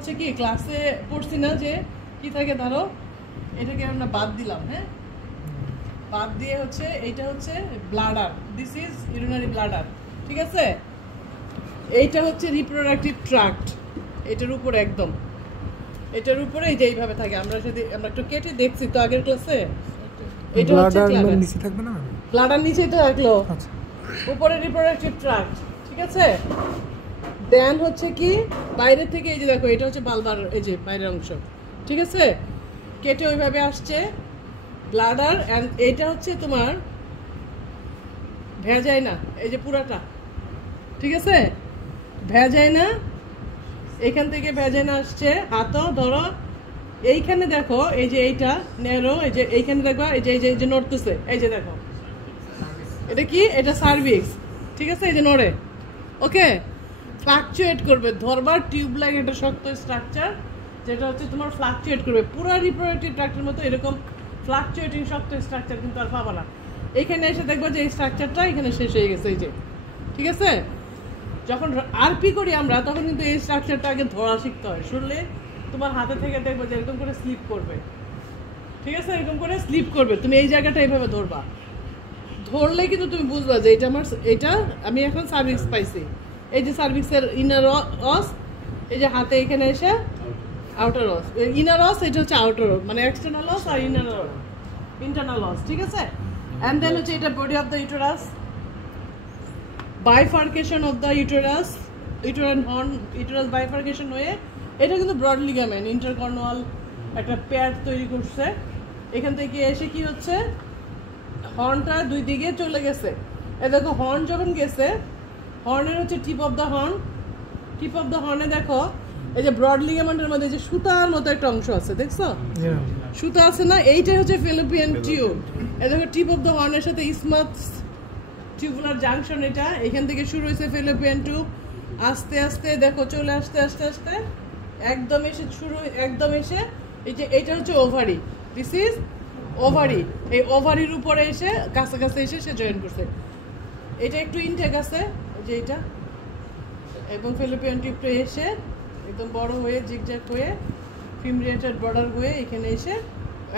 হচ্ছে কি ক্লাসে পড়ছি না যে কি থাকে, ধরো এটাকে আমরা বাদ দিলাম, হ্যাঁ বাদ দিয়ে হচ্ছে এইটা হচ্ছে bladder, this is urinary bladder, ঠিক আছে। এইটা হচ্ছে রিপ্রোডাক্টিভ ট্রাক্ট, এটার উপরে একদম এটার উপরে এই যে এইভাবে থাকে। আমরা একটু কেটে দেখছি তো আগের ক্লাসে। এটা হচ্ছে নিচে থাকবে না, ব্লাডার নিচেই তো থাকলো, উপরে রিপ্রোডাক্টিভ ট্রাক্ট, ঠিক আছে। দেন হচ্ছে কি বাইরে থেকে এই যে দেখো এটা হচ্ছে বালবার, এই যে বাইরের অংশ, ঠিক আছে, কেটে ওইভাবে আসছে ব্লাডার। অ্যান্ড এইটা হচ্ছে তোমার ভ্যাজাইনা, এই যে পুরাটা, ঠিক আছে, ভ্যাজাইনা। এখান থেকে ভ্যাজাইনা আসছে, হাতও ধরো এইখানে দেখো এই যে এইটা নেরো, এই যে এইখানে দেখবা এই যে এই যে নড়তেছে, এই যে দেখো এটা কি, এটা সার্ভিক্স, ঠিক আছে, এই যে নড়ে, ওকে, ফ্লাকচুয়েট করবে, ধরবার টিউব লাইক একটা শক্ত স্ট্রাকচার যেটা হচ্ছে তোমার ফ্লাকচুয়েট করবে, পুরো রিপ্রোডাক্টিভ ট্রাক্টের মতো এরকম ফ্লাকচুয়েটিং শক্ত স্ট্রাকচার কিন্তু আর পাবা না। এইখানে এসে দেখবো যে এই স্ট্রাকচারটা এখানে শেষ হয়ে গেছে, এই যে, ঠিক আছে। যখন আরপি করি আমরা তখন কিন্তু এই স্ট্রাকচারটা আগে ধরা শিখতে হয়, শুনলে তোমার হাতে থেকে দেখবো যে এরকম করে স্লিপ করবে, ঠিক আছে, এরকম করে স্লিপ করবে, তুমি এই জায়গাটা এইভাবে ধরবা, ধরলে কিন্তু তুমি বুঝবা যে এটা আমার, এটা আমি এখন সার্ভিক্স পাইছি, এই যে সার্ভিক্সের ইনার অস, এই যে হাতে এখানে এসে আউটার অস, ইনার অস এটা হচ্ছে আউটার অস, মানে এক্সটার্নাল অস আর ইন্টারনাল অস, ঠিক আছে। অ্যান্ড দেন হচ্ছে এটা body of the uterus, bifurcation of the uterus, uterine horn, uterus bifurcation হয়ে এটা কিন্তু ব্রড লিগামেন্ট ইন্টারকর্নুয়াল একটা পেয়ার তৈরি করছে। এখান থেকে এসে কি হচ্ছে, হর্নটা দুই দিকে চলে গেছে, এ দেখো হর্ন যখন গেছে, হর্নের হচ্ছে tip of the horn, tip of the হর্নে দেখো এই যে ব্রড লিগামেন্টের মধ্যে যে সুতার মতো একটা অংশ আছে, দেখছো সুতা আছে না, এইটাই হচ্ছে ফেলোপিয়ান টিউব। এই দেখো টিপ অফ দ্য হর্নের সাথে স্মার্ট টিউবুলার জাংশন, এটা এখান থেকে শুরু হয়েছে ফেলোপিয়ান টিউব, আস্তে আস্তে দেখো চলে আসতে আস্তে আস্তে একদম এসে শুরু, একদম এসে এই যে এইটা হচ্ছে ওভারি, দিস ইজ ওভারি, এই ওভারির উপরে এসে কাছাকাছি এসে সে জয়েন করছে। এটা একটু ইনটেক আছে যে এটা, এবং ফেলোপিয়ান টিউবটা এসে একদম বড় হয়ে জিগজ্যাগ হয়ে ফিমরিয়েটেড বর্ডার হয়ে এখানে এসে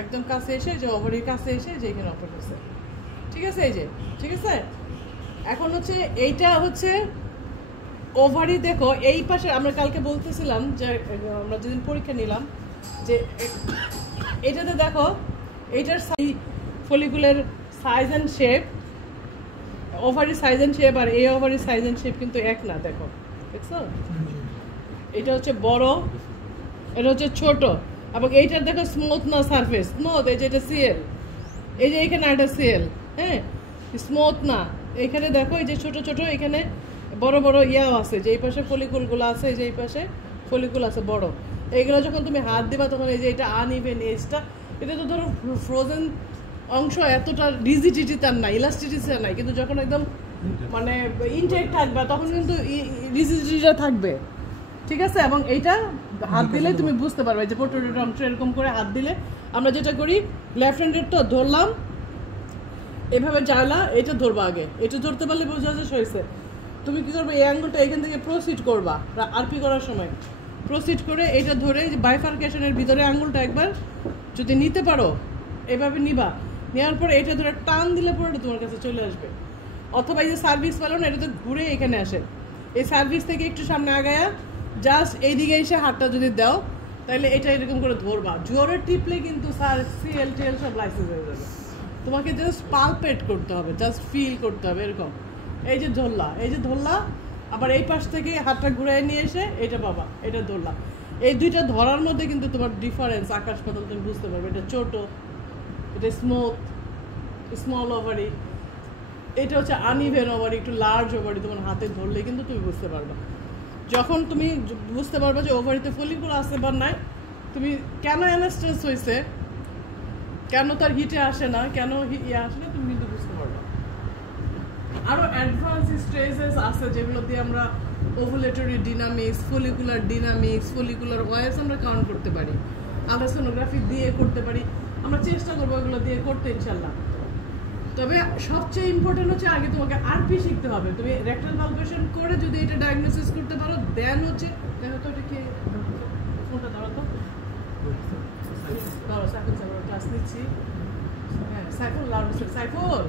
একদম কাছে এসে যে ওভারির কাছে এসে যে এখানে অপারেট করছে, ঠিক আছে, এই যে, ঠিক আছে। এখন হচ্ছে এইটা হচ্ছে ওভারি, দেখো এই পাশে আমরা কালকে বলতেছিলাম যে আমরা যেদিন পরীক্ষা নিলাম যে এটাতে দেখো এইটার ফলিকুলের size and shape, ovary size and shape আর এই ওভারি সাইজ অ্যান্ড শেপ কিন্তু এক না, দেখো দেখছো, এটা হচ্ছে বড়, এটা হচ্ছে ছোট, এবং এইটার দেখো স্মুথ না সারফেস, স্মুথ, এই যে এটা সিএল, এই যে এখানে একটা সিএল, হ্যাঁ স্মুথ না, এখানে দেখো এই যে ছোট ছোট এখানে বড় বড় ইয়াও আছে, যে এই পাশে ফলিকুলগুলো আছে, এই যে এই পাশে ফলিকুল আছে বড়, এইগুলো যখন তুমি হাত দিবা তখন এই যে এটা আনইভেন এজটা, এটা তো ধরো ফ্রোজেন অংশ, এতটা রিজিডিটি তার নাই, ইলাস্টিটি নাই, কিন্তু যখন একদম মানে ইনটেক থাকবে তখন কিন্তু রিজিডিটিটা থাকবে, ঠিক আছে। এবং এইটা হাত দিলে তুমি বুঝতে পারবে যে পোর্ট্রেটের অংশ এরকম করে হাত দিলে আমরা যেটা করি, লেফট হ্যান্ডের তো ধরলাম এভাবে জানলা, এটা ধরবা আগে, এটা ধরতে পারলে বোঝা যায় হয়েছে। তুমি কি করবে, এই অ্যাঙ্গলটা এখান থেকে প্রসিড করবা আরপি করার সময়, প্রসিড করে এটা ধরে যে বাইফার্কেশনের ভিতরে আঙ্গুলটা একবার যদি নিতে পারো এভাবে নিবা, নেওয়ার পরে এটা ধরে টান দিলে পরে তোমার কাছে চলে আসবে। অথবা এই যে সার্ভিস পেলো না, এটা তো ঘুরে এখানে আসে, এই সার্ভিস থেকে একটু সামনে আগায়া জাস্ট এইদিকে এসে হাতটা যদি দাও তাহলে এটা এরকম করে ধরবা, জোরে টিপলে কিন্তু সিএল টিএল সব লাইসেন্স হয়ে যাবে। তোমাকে জাস্ট পালপেট করতে হবে, জাস্ট ফিল করতে হবে এরকম, এই যে ধরলা, এই যে ধরলা, আবার এই পাশ থেকে হাতটা ঘুরে নিয়ে এসে এটা পাবা, এটা ধরলা, এই দুইটা ধরার মধ্যে কিন্তু তোমার ডিফারেন্স আকাশ পাতাল তুমি বুঝতে পারবে। এটা ছোট, এটা স্মুথ স্মল ওভারি, এটা হচ্ছে আনইভেন ওভারি, একটু লার্জ ওভারি, তোমার হাতে ধরলে কিন্তু তুমি বুঝতে পারবা। যখন তুমি বুঝতে পারবা যে ওভারিতে ফলিকুল আছে বা নাই, তুমি কেন অ্যানাস্টেস হয়েছে, কেন তার হিটে আসে না, কেন ইয়ে আসে না, তুমি কিন্তু বুঝতে পারবা। আরো অ্যাডভান্স স্টেজেস আছে যেগুলো দিয়ে আমরা ovulatory dynamics, follicular dynamics, follicular waves আমরা কাউন্ট করতে পারি, আলট্রাসোনোগ্রাফি দিয়ে করতে পারি, আমরা চেষ্টা করবো এগুলো দিয়ে করতে ইনশাল্লাহ। তবে সবচেয়ে ইম্পর্টেন্ট হচ্ছে আগে তোমাকে আরপি শিখতে হবে। তুমি রেকটাল পালপেশন করে যদি এটা ডায়াগনোসিস করতে পারো, দেন হচ্ছে দেখো তো এটা কি দিচ্ছি। হ্যাঁ সাইফুল লাউড সাইফুল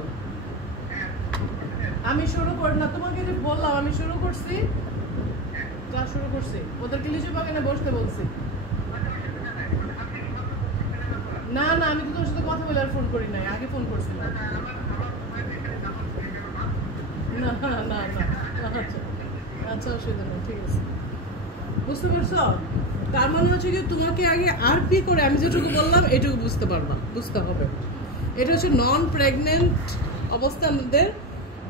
আমি শুরু করি না, তোমাকে যে বললাম আমি শুরু করছি, ক্লাস শুরু করছি, ওদেরকে লিচু বাগানে বসতে বলছি। না না আমি তো তোর সাথে কথা বলে আর ফোন করি নাই, আগে ফোন করছিলাম। না না না আচ্ছা আচ্ছা অসুবিধা নেই, ঠিক আছে। বুঝতে পারছো? তার মানে হচ্ছে কি তোমাকে আগে আরপি করে আমি যেটুকু বললাম এটুকু বুঝতে হবে। এটা হচ্ছে নন প্রেগনেন্ট অবস্থা আমাদের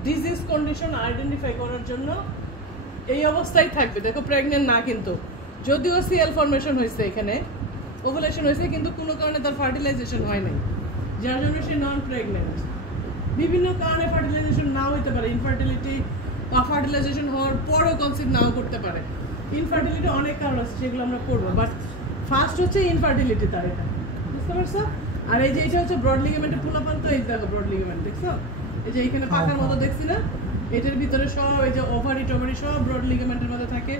ডিজিজ কন্ডিশন আইডেন্টিফাই করার জন্য এই অবস্থায় থাকবে। দেখো প্রেগনেন্ট না, কিন্তু যদিও সিএল ফর্মেশন হয়েছে, এখানে ওভুলেশন হয়েছে, কিন্তু কোনো কারণে তার ফার্টিলাইজেশন হয় নাই, যার জন্য সে নন প্রেগনেন্ট। বিভিন্ন কারণে ফার্টিলাইজেশন নাও হতে পারে, ইনফার্টিলিটি বা ফার্টিলাইজেশন হওয়ার পরও কনসিভ নাও করতে পারে। ইনফার্টিলিটি অনেক কারণ আছে, সেগুলো আমরা পড়বো, বাট ফার্স্ট হচ্ছে ইনফার্টিলিটি তার, এটা বুঝতে পারছো? আর এই যে এটা হচ্ছে ব্রড লিগামেন্টের পোলাপান, তো এই দেখো ব্রড লিগামেন্ট দেখছো, এই যে এখানে পাকার মতো দেখছি না, এটার ভিতরে সব এই যে ওভারি টভারি সব ব্রড লিগামেন্টের মধ্যে থাকে,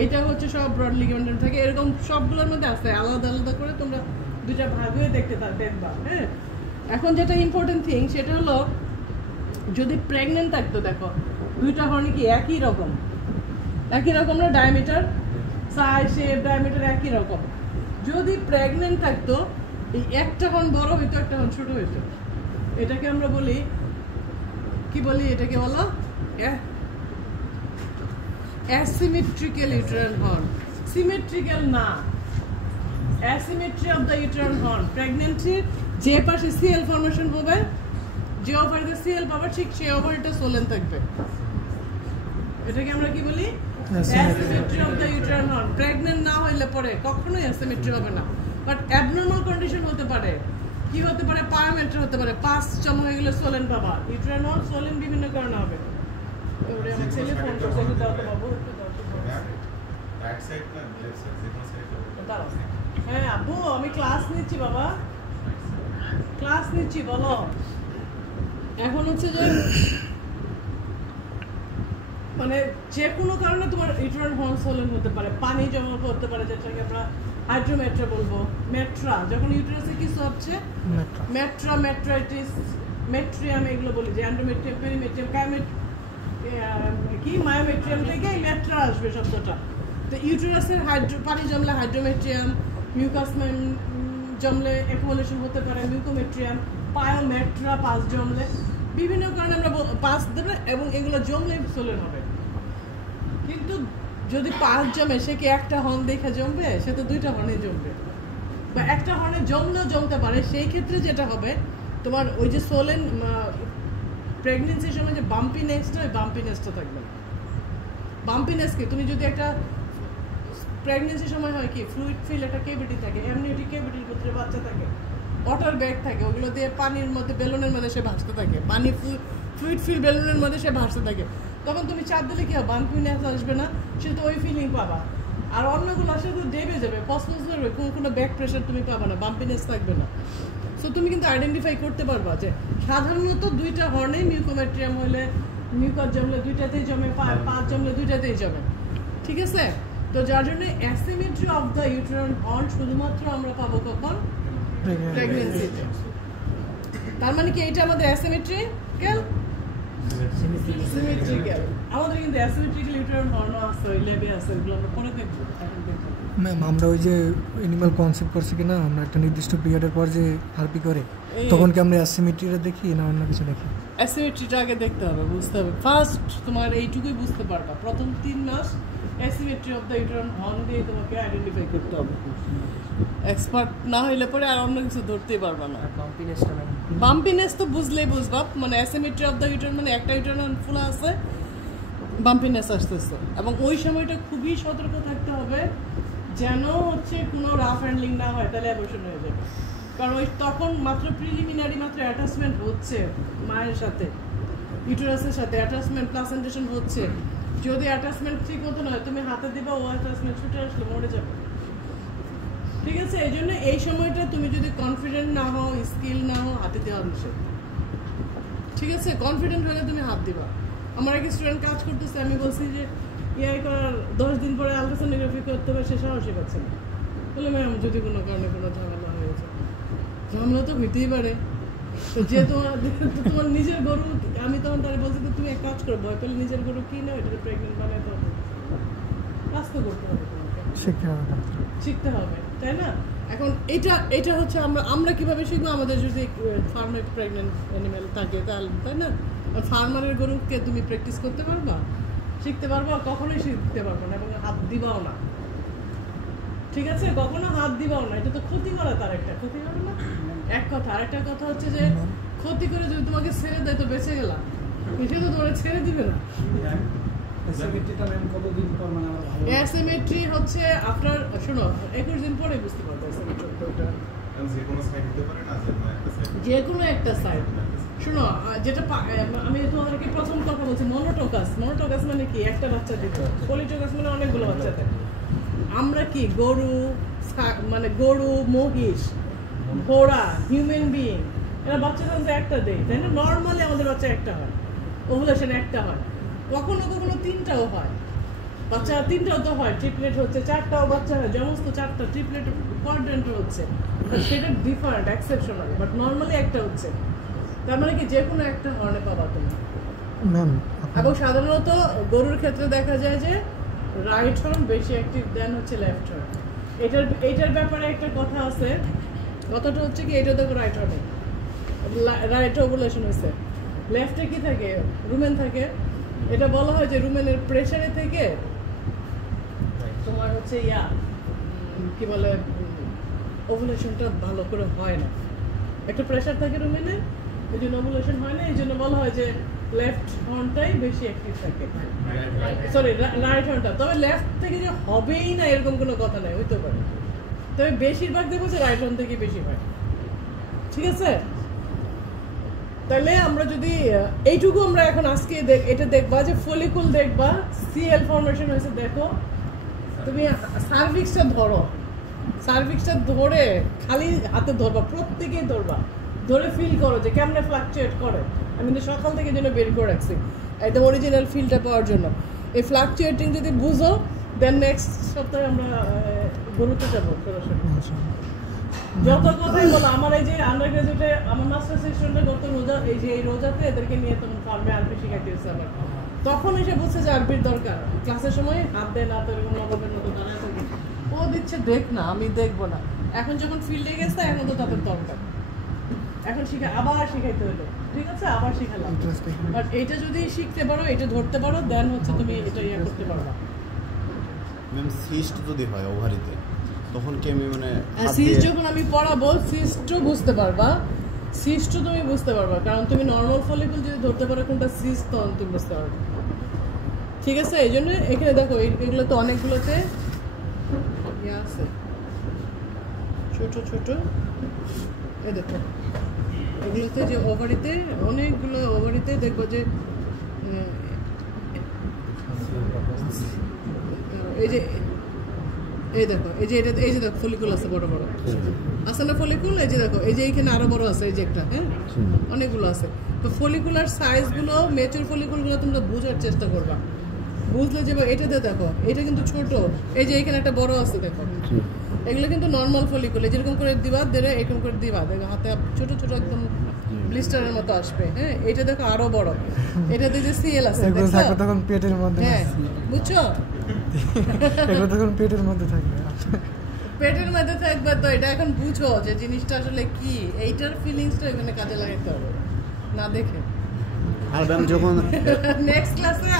এইটা হচ্ছে সব ব্রড লিগামেন্টের থাকে, এরকম সবগুলোর মধ্যে আছে, আলাদা আলাদা করে তোমরা দুইটা ভাগ হয়ে দেখবা। হ্যাঁ, এখন যেটা ইম্পর্টেন্ট থিং সেটা হলো যদি প্রেগনেন্ট থাকতো, দেখো দুইটা হর্ন কি একই রকম না, ডায়ামিটার সাইজ শেপ ডায়ামিটার একই রকম। যদি প্রেগনেন্ট থাকতো এই একটা হর্ন বড় হইতো, একটা হর্ন ছোট হইতো, এটাকে আমরা বলি কি বলি, এটাকে বলো অ্যাসিমেট্রিক্যাল ইউটেরাইন হর্ন। সিমেট্রিক্যাল না, asymmetry of the uterine horn. প্রেগন্যান্সির যে পাশে সিএল ফর্মেশন হবে, যে ওভারিতে সিএল পাবে ঠিক সেই ওভারিটা সোলেন থাকবে, এটাকে আমরা কি বলি asymmetry of the uterine horn. Pregnant না হইলে পরে কখনোই অ্যাসিমেট্রি হবে না, বাট অ্যাবনর্মাল কন্ডিশন হতে পারে। কি হতে পারে? পারামেট্রি হতে পারে, পাস জমা হয়ে গেলে সোলেন পাবা। ইউটেরাইন হর্ন সোলেন বিভিন্ন কারণে হবে। এবারে আমার ছেলে ফোন করছে, একটু দাও তো বাবু, একটু দাও তো। ব্যাক সাইড না লেফট সাইড, যে কোনো সাইড দাও। হ্যাঁ আব্বু আমি ক্লাস নিচ্ছি বাবা, ক্লাস নিচ্ছি, বলো। এখন হচ্ছে যে মানে যে কোনো কারণে তোমার ইউটেরাইন হর্ন সোলেন হতে পারে, পানি জমা হতে পারে, যেটাকে আমরা হাইড্রোমেট্রা বলবো। মেট্রা যখন ইউটেরাসে কিছু হচ্ছে, মেট্রাইটিস, মেট্রিয়াম এগুলো বলি, যে অ্যান্ড্রোমেট্রিয়াম, পেরিমেট্রিয়াম, কি মায়োমেট্রিয়াম থেকে মেট্রা আসবে শব্দটা। তো ইউটেরাসের পানি জমলে হাইড্রোমেট্রিয়াম, মিউকাস জমলে অ্যাকুমুলেশন হতে পারে মিউকোমেট্রিয়াম, পায়োমেট্রা পাস জমলে, বিভিন্ন কারণে আমরা পাস দেবে, এবং এগুলো জমলে সোলেন হবে। কিন্তু যদি পাস জমে, সে কি একটা হর্ন দেখে জমবে? সে তো দুইটা হর্নে জমবে, বা একটা হর্নে জমলেও জমতে পারে। সেই ক্ষেত্রে যেটা হবে, তোমার ওই যে সোলেন প্রেগনেন্সির সময় যে বাম্পিনেসটা, ওই বাম্পিনেসটা থাকবে। বাম্পিনেস কি, তুমি যদি একটা প্রেগনেন্সির সময় হয় কি ফ্লুইড ফিল একটা কেভিটি থাকে, এমনিওটিক কেভিটির ভিতরে বাচ্চা থাকে, ওয়াটার ব্যাগ থাকে, ওগুলো দিয়ে পানির মধ্যে বেলুনের মধ্যে সে ভাসতে থাকে, পানি ফ্লুইড ফিল বেলুনের মধ্যে সে ভাসতে থাকে। তখন তুমি চাপ দিলে কি হবে? বাম্পিনেস আসবে না, সে তো ওই ফিলিং পাবা। আর অন্যগুলো আসলে ডেবে যাবে, পসপস করবে, কোনো ব্যাক প্রেশার তুমি পাবা না, বাম্পিনেস থাকবে না। সো তুমি কিন্তু আইডেন্টিফাই করতে পারবা যে সাধারণত দুইটা হর্নেই মিউকোমেট্রিয়াম হলে, মিউকাস জমলে দুইটাতেই জমে, পাঁচ জমলে দুইটাতেই জমে, ঠিক আছে? তো যার জন্য asymmetry of the uterine horn শুধুমাত্র আমরা পাবো কখন? প্রেগন্যান্সিতে। তার মানে কি এটা আমাদের অ্যাসিমেট্রিক্যাল? সিমেট্রিক্যাল। আমাদের কিন্তু অ্যাসিমেট্রিক্যাল ইউটেরাইন হর্ন আছে, ওই ল্যাবে আছে, ওগুলো আমরা পরে দেখবো, এখন দেখবো। ম্যাম আমরা ওই যে অ্যানিমাল কনসেপ্ট করছি কিনা, আমরা একটা নির্দিষ্ট পিরিয়ডের পর যে আরপি করে, তখন কি আমরা অ্যাসিমেট্রিটা দেখি না অন্য কিছু দেখি? অ্যাসিমেট্রিটা আগে দেখতে হবে, বুঝতে হবে। ফার্স্ট তোমার এইটুকুই বুঝতে পারবা, প্রথম 3 মাস asymmetry of the uterine horn দিয়ে তোমাকে আইডেন্টিফাই করতে হবে। এক্সপার্ট না হইলে পরে আর অন্য কিছু ধরতেই পারবা না। বাম্পিনেস তো বুঝলেই বুঝবা, মানে অ্যাসিমেট্রি অফ দ্য ইউটেরাইন মানে একটা ইউটেরাইন ফুলা আছে, বাম্পিনেস আসতেছে, এবং ওই সময়টা খুবই সতর্ক থাকতে হবে যেন হচ্ছে কোনো রাফ হ্যান্ডলিং না হয়, তাহলে অ্যাবর্শন হয়ে যাবে। কারণ ওই তখন মাত্র প্রিলিমিনারি, মাত্র অ্যাটাচমেন্ট হচ্ছে মায়ের সাথে, ইউটেরাসের সাথে অ্যাটাচমেন্ট, প্লাসেন্টেশন হচ্ছে। যদি অ্যাটাচমেন্ট ঠিক মতো নয়, তুমি হাতে দিবা, ও অ্যাটাচমেন্ট ছুটে আসলে মরে যাবে, ঠিক আছে? এই জন্য এই সময়টা তুমি যদি কনফিডেন্ট না হও, স্কিল না হও, হাতে দেওয়া নিষেধ, ঠিক আছে? কনফিডেন্ট হলে তুমি হাত দিবা। আমার এক স্টুডেন্ট কাজ করতেছে, আমি বলছি যে ইয়াই করার 10 দিন পরে আলট্রাসোনোগ্রাফি করতে হবে, সে সাহসই পাচ্ছে না। বলে ম্যাম যদি কোনো কারণে কোনো ঝামেলা হয়ে যায়, ঝামেলা তো হইতেই পারে। তো যে তোমার নিজের গরু, আমি তখন তারা বলছি যে তুমি এক কাজ করো, ভয় পেলে নিজের গরু কিনে এটাকে প্রেগনেন্ট বানাইতে হবে, কাজ তো করতে হবে তোমাকে, শিখতে হবে, তাই না? এখন এটা হচ্ছে আমরা কিভাবে শিখবো? আমাদের যদি ফার্মে প্রেগনেন্ট অ্যানিমেল থাকে তাহলে, তাই না? ফার্মারের গরুকে তুমি প্র্যাকটিস করতে পারবা, শিখতে পারবা? কখনোই শিখতে পারবো না, এবং হাত দিবাও না, ঠিক আছে? কখনো হাত দিবাও না, এটা তো ক্ষতি করা, তার একটা ক্ষতি করে না, এক কথা। আরেকটা কথা হচ্ছে যে ক্ষতি করে যদি তোমাকে ছেড়ে দেয় তো বেঁচে গেলাম, সে তো তোমার ছেড়ে দিবে না। অ্যাসিমেট্রি হচ্ছে আপনার, শোনো, 21 দিন পরে বুঝতে পারবে যে কোনো একটা সাইড। শোনো, যেটা আমি তোমাদেরকে প্রথম কথা বলছি, মনোটোকাস মানে কি? একটা বাচ্চা দিত। পলিটোকাস মানে অনেকগুলো বাচ্চা দেয়। আমরা কি গরু, মহিষ, ঘোড়া, হিউম্যান বিইং, এরা বাচ্চা সাথে একটা দেয়, তাই না? নর্মালি আমাদের বাচ্চা একটা হয়, ওভুলেশন একটা হয়, কখনো কখনো 3টাও হয় বাচ্চা, 3টাও তো হয়, ট্রিপলেট হচ্ছে, 4টাও বাচ্চা হয়, সমস্ত 4টা ট্রিপলেট কোয়াড্রেন্ট হচ্ছে, সেটা ডিফারেন্ট, এক্সেপশনাল, বাট নর্মালি একটা হচ্ছে। তার মানে কি যে কোনো একটা হর্নে পাবা তুমি। এবং সাধারণত গরুর ক্ষেত্রে দেখা যায় যে রাইট হর্ন বেশি অ্যাক্টিভ দেন হচ্ছে লেফট হর্ন। এটার ব্যাপারে একটা কথা আছে, কথাটা হচ্ছে কি, এটা দেখো রাইট হর্নে রাইট ওভুলেশন হয়েছে, লেফটে কি থাকে? রুমেন থাকে। এটা বলা হয় যে রুমেনের প্রেশারে থেকে তোমার হচ্ছে কি বলে, ওভুলেশনটা ভালো করে হয় না, একটা প্রেশার থাকে রুমেনে, এই জন্য ওভুলেশন হয় না। এই জন্য বলা হয় যে লেফট হর্নটাই বেশি অ্যাক্টিভ থাকে, সরি রাইট হর্নটা। তবে লেফট থেকে যে হবেই না এরকম কোনো কথা নাই, হইতে পারে, তবে বেশিরভাগ দেখবো যে রাইট হর্ন থেকে বেশি হয়, ঠিক আছে? তাহলে আমরা যদি এইটুকু আমরা এখন আজকে এটা দেখবা যে ফলিকুল দেখবা, সিএল ফর্মেশন হয়েছে, দেখো তুমি সার্ভিক্সটা ধরো, সার্ভিক্সটা ধরে খালি হাতে ধরবা, প্রত্যেকেই ধরবা, ধরে ফিল করো যে কেমনে ফ্লাকচুয়েট করে। আমি কিন্তু সকাল থেকে যেন বের করে রাখছি একদম অরিজিনাল ফিলটা পাওয়ার জন্য। এই ফ্লাকচুয়েটিং যদি বুঝো, দেন নেক্সট সপ্তাহে আমরা গরুতে যাবো সরাসরি। যত কথাই বলো, আমার এই যে আন্ডার গ্রাজুয়েটে আমার মাস্টার সেকশনটা গত রোজা, এই রোজাতে এদেরকে নিয়ে তখন ফার্মে আরপি শিখাইতে হচ্ছে আবার, তখন এসে বুঝছে যে আরপির দরকার। ক্লাসের সময় হাত দেয় না, তো এরকম নগদের মতো দাঁড়ায় থাকে, ও দিচ্ছে দেখ না, আমি দেখবো না। এখন যখন ফিল্ডে গেছে, এখন তো তাদের দরকার, এখন আবার শিখাইতে হলো, ঠিক আছে? আবার শিখালাম। বাট এটা যদি শিখতে পারো, এটা ধরতে পারো, দেন হচ্ছে তুমি এটা করতে পারবা। ম্যাম সিস্ট যদি হয় ওভারিতে, তখন কি আমি সিস্ট যখন আমি পড়াবো, সিস্টও বুঝতে পারবা, সিস্টও তুমি বুঝতে পারবা, কারণ তুমি নর্মাল ফলিকুল যদি ধরতে পারো কোনটা সিস্ট, তখন তুমি বুঝতে পারবে, ঠিক আছে? এই জন্য এখানে দেখো, এগুলো তো অনেকগুলোতে আছে ছোট ছোট, এই দেখো এগুলোতে যে ওভারিতে, অনেকগুলো ওভারিতে দেখবো যে এই যে, এই দেখো, এই যে এই যে দেখো ফলিকুল আছে বড় বড় আছে না ফলিকুল, এই যে দেখো, এই যে এইখানে আরো বড় আছে, এই যে একটা, হ্যাঁ অনেকগুলো আছে। তো ফলিকুলার সাইজগুলো, ম্যাচিউর ফলিকুলগুলো তোমরা বোঝার চেষ্টা করবা, বুঝলে যে এটাতে দেখো এটা কিন্তু ছোট, এই যে এখানে একটা বড় আছে দেখো, এগুলো কিন্তু নর্মাল ফলিকুল, যেরকম করে দিবা দেরে এরকম করে দিবা, দেখো হাতে ছোট ছোট একদম ব্লিস্টারের মতো আসবে, হ্যাঁ? এটা দেখো আরো বড়, এটাতে যে সিএল আছে, তখন পেটের মধ্যে, হ্যাঁ বুঝছো, এগুলো তখন পেটের মধ্যে থাকবে, পেটের মধ্যে থাকবে। তো এটা এখন বুঝো যে জিনিসটা আসলে কি, এইটার ফিলিংসটা এখানে কাজে লাগাতে হবে, না দেখে। আর ম্যাম যখন নেক্সট ক্লাসে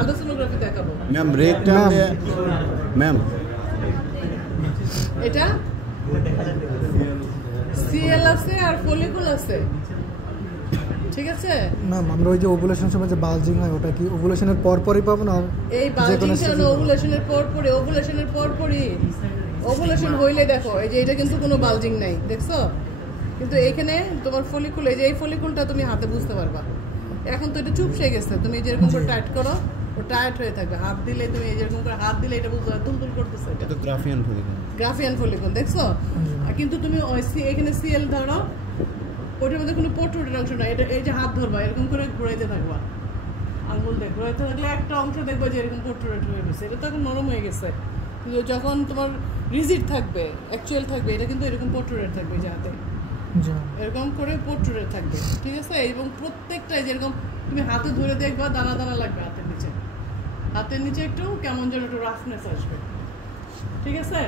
আলোচনাগ্রাফি দেখাবো ম্যাম, ব্রেক টাইমে ম্যাম এটা সিএল আছে আর ফলিকুল আছে, ঠিক আছে ম্যাম? আমরা ওই যে ওভুলেশন সময় যে বালজিং হয়, ওটা কি ওভুলেশনের পরপরই পাবো না? এই বালজিংটা ওভুলেশনের পরপরই, ওভুলেশনের পরপরই, ওভুলেশন হইলে দেখো, এই যে এটা কিন্তু কোনো বালজিং নাই, দেখছো? কিন্তু এখানে তোমার ফলিকুল, এই যে এই ফলিকুলটা তুমি হাতে বুঝতে পারবা। এখন তো এটা চুপসে গেছে, তুমি যেরকম করে টাইট করো, ও টাইট হয়ে থাকবে, হাত দিলে তুমি যেরকম করে হাত দিলে এটা বুঝতে তুলতুল করতেছে, এটা তো গ্রাফিয়ান ফলিকুল, গ্রাফিয়ান ফলিকুল, দেখছো? আর কিন্তু তুমি এখানে সিএল ধরো, ওইটার মধ্যে কোনো পোর্ট্রেটের অংশ নাই, এটা এই যে হাত ধরবা, এরকম করে ঘুরাইতে থাকবা, আঙুল দিয়ে ঘুরাইতে থাকলে একটা অংশ দেখবা যে এরকম পোর্ট্রেট হয়ে গেছে, এটা তো এখন নরম হয়ে গেছে। কিন্তু যখন তোমার রিজিড থাকবে, অ্যাকচুয়াল থাকবে, এটা কিন্তু এরকম পোর্ট্রেট থাকবে যে হাতে, জি এরকম করে পোর্ট্রেট থাকবে, ঠিক আছে? এবং প্রত্যেকটাই যেরকম তুমি হাতে ধরে দেখবা দানা দানা লাগবে হাতের নিচে একটু কেমন যেন একটু রাফনেস আসবে, ঠিক আছে?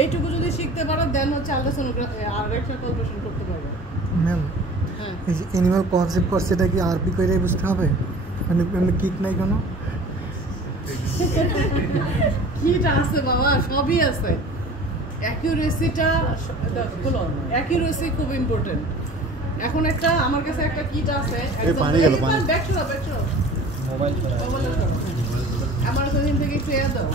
এইটুকু যদি শিখতে পারো দেন হচ্ছে আলট্রাসোনোগ্রাফি আর রেকটাল পালপেশন করতে পারবে। ম্যাম হ্যাঁ, এই যে অ্যানিমাল কনসেপ্ট করছে এটা কি আরপি করে বুঝতে হবে? মানে এমনি কিট নাই কেন? কিটা আছে বাবা, সবই আছে। অ্যাকিউরেসিটা অ্যাকিউরেসি খুব ইম্পর্টেন্ট। এখন একটা আমার কাছে একটা কিট আছে, পানি গেল, পানি। মোবাইল আমার ওখান থেকে একটু দাও।